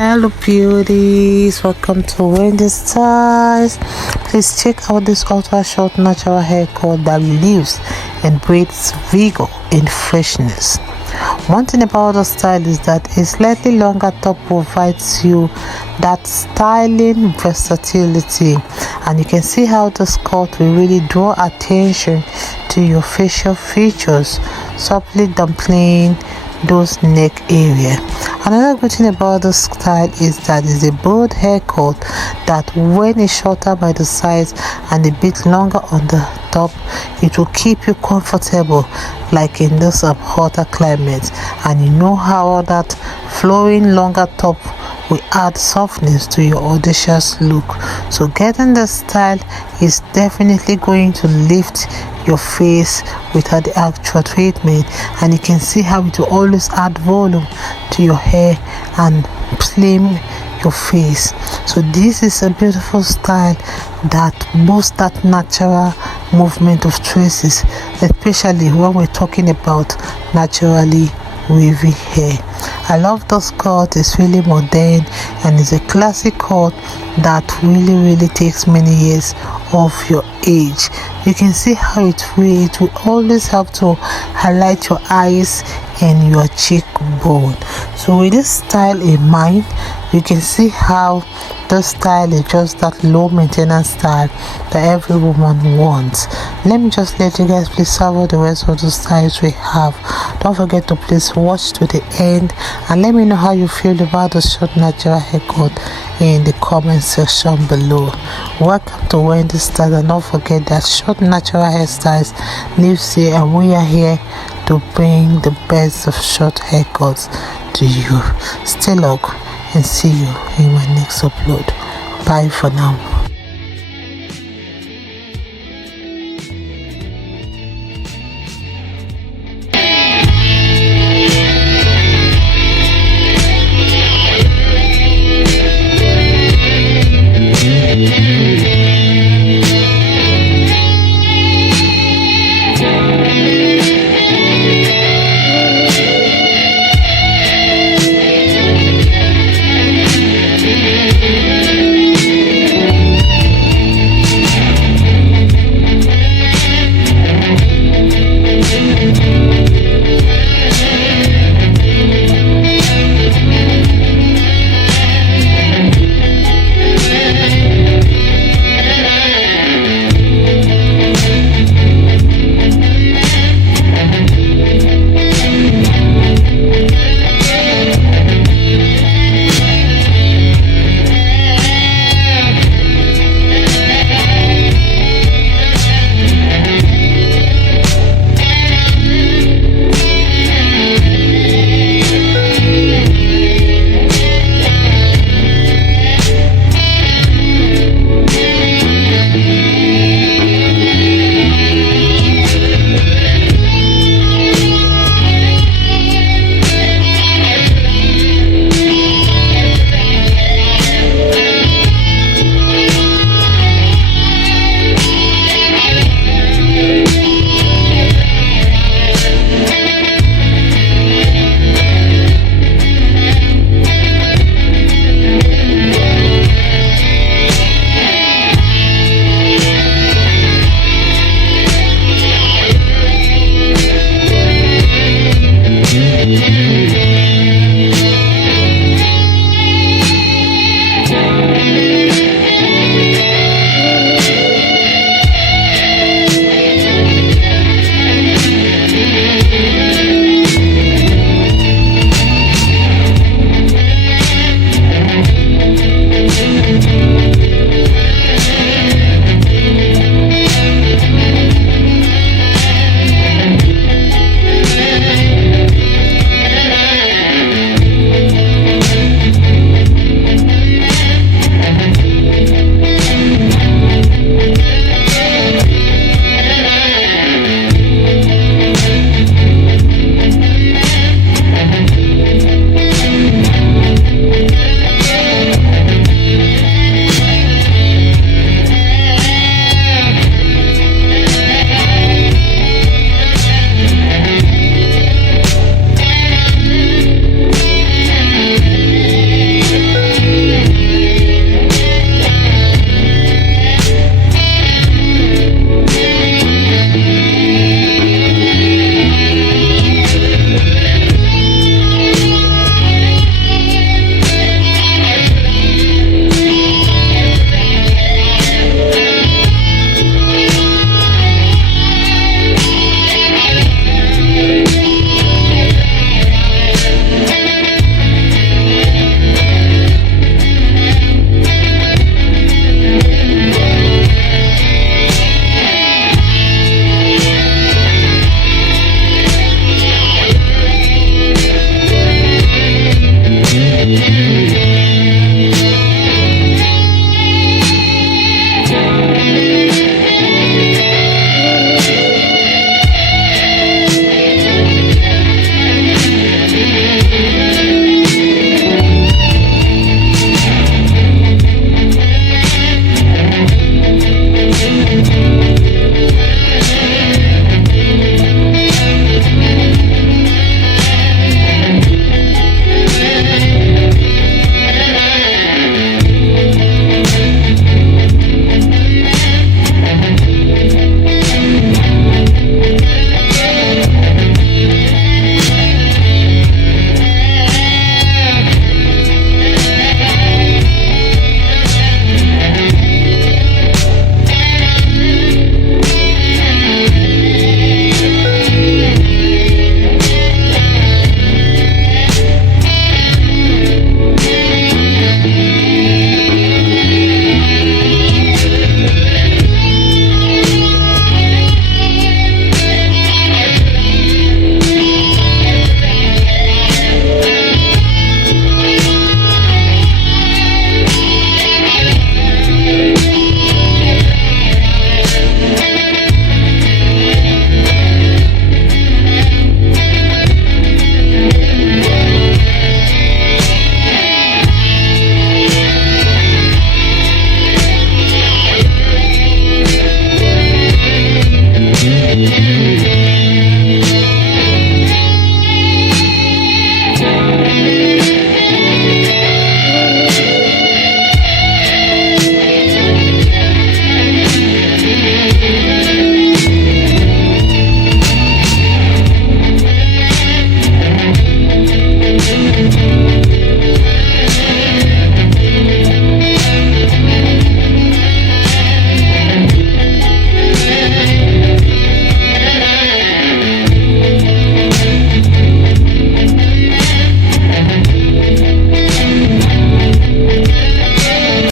Hello beauties, welcome to Wendy Styles. Please check out this ultra short natural haircut that leaves and breathes vigor and freshness. One thing about the style is that a slightly longer top provides you that styling versatility, and you can see how the skirt will really draw attention to your facial features, softly downplaying those neck area. Another good thing about this style is that it's a bold haircut that when it's shorter by the sides and a bit longer on the top, it will keep you comfortable like in this hotter climate. And you know how that flowing longer top will add softness to your audacious look. So getting the style is definitely going to lift your face without the actual treatment, and you can see how it will always add volume to your hair and slim your face. So this is a beautiful style that boasts that natural movement of traces, especially when we're talking about naturally wavy hair. I love this cut. It's really modern and it's a classic cut that really takes many years of your age. You can see how it will always have to highlight your eyes and your cheekbone. So with this style in mind, you can see how the style is just that low maintenance style that every woman wants. Let me just let you guys please savor the rest of the styles we have. Don't forget to please watch to the end and let me know how you feel about the short natural haircut in the comment section below. Welcome to Wendy Styles, and don't forget that short natural hairstyles lives here, and we are here to bring the best of short haircuts to you. Stay locked and see you in my next upload. Bye for now. Yeah.